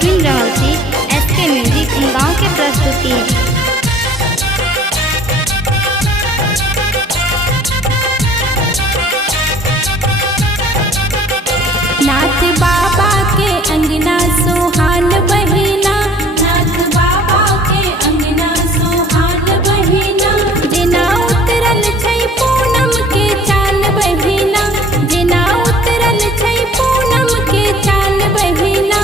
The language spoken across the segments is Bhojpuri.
सुन रहल छी एसके म्यूजिक गाँव के प्रस्तुति। नाथ बाबा के अंगना सुहान बहिना, नाथ बाबा के अंगना सुहान बहिना। जेना उतरल छै पूनम के चान बहिना, जेना उतरल छै पूनम के चान बहिना।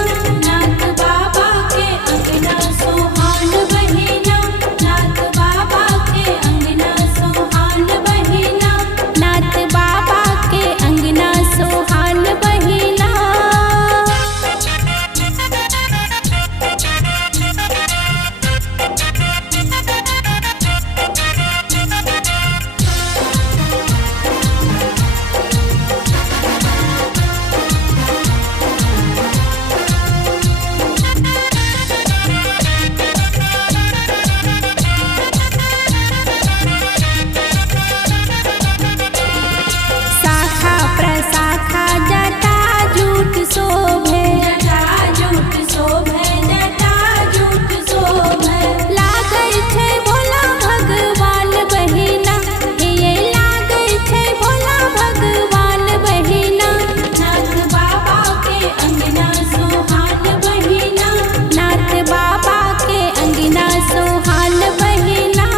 नाथ बाबा के अंगना सुहान बहिना, नाथ बाबा के अंगना सुहान बहिना, नाथ बाबा के अंगना सुहान बहिना। शाखा प्रशाखा जटा जूट शोभे, जटा जूट शोभे, जटा जूट शोभे। लागै छै भोला भगवान बहिना, हे लागै छै भोला भगवान बहिना। नाथ बाबा के अंगना सुहान बहिना, नाथ बाबा के अंगना सुहान बहिना।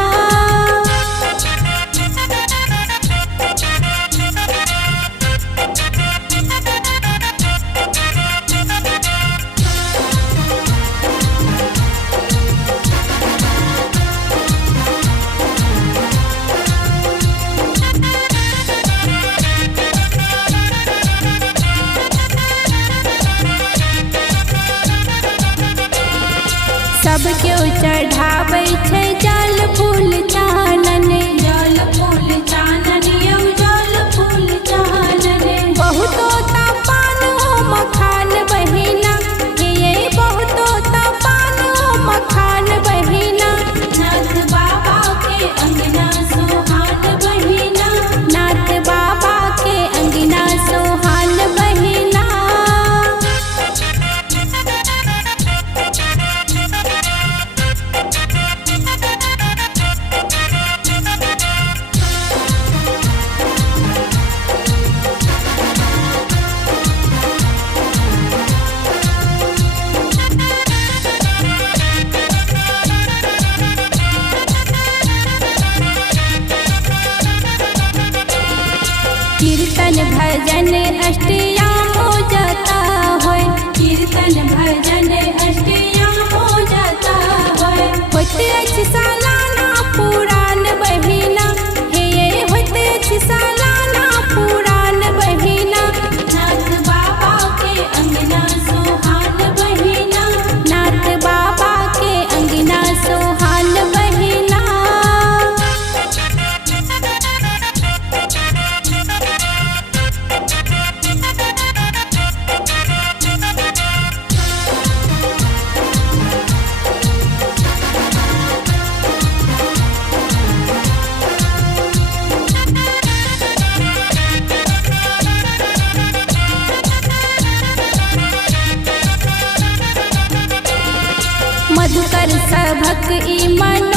सब केओ चढ़ाबै छै जल फूल चानन, जल फूल चानन यौ जल फूल चानन। बहुतो पान हो मखान बहिना, हे बहुतो पान हो मखान बहिना। नाथ बाबा के अंगना सुहान बहिना, नाथ बाबा के अंगना सुहान बहिना। कीर्तन भजन अष्टयाम हो जाता है, कीर्तन भजन अष्टयाम हो जाता है। होते अछि सालाना पुराण बहिना, हे होते अछि सालाना पुराण बहिना। नाथ बाबा के अंगना सुहान बहिना, नाथ बाबा के अंगना सुहान बहिना। मधुकर सभक ई मन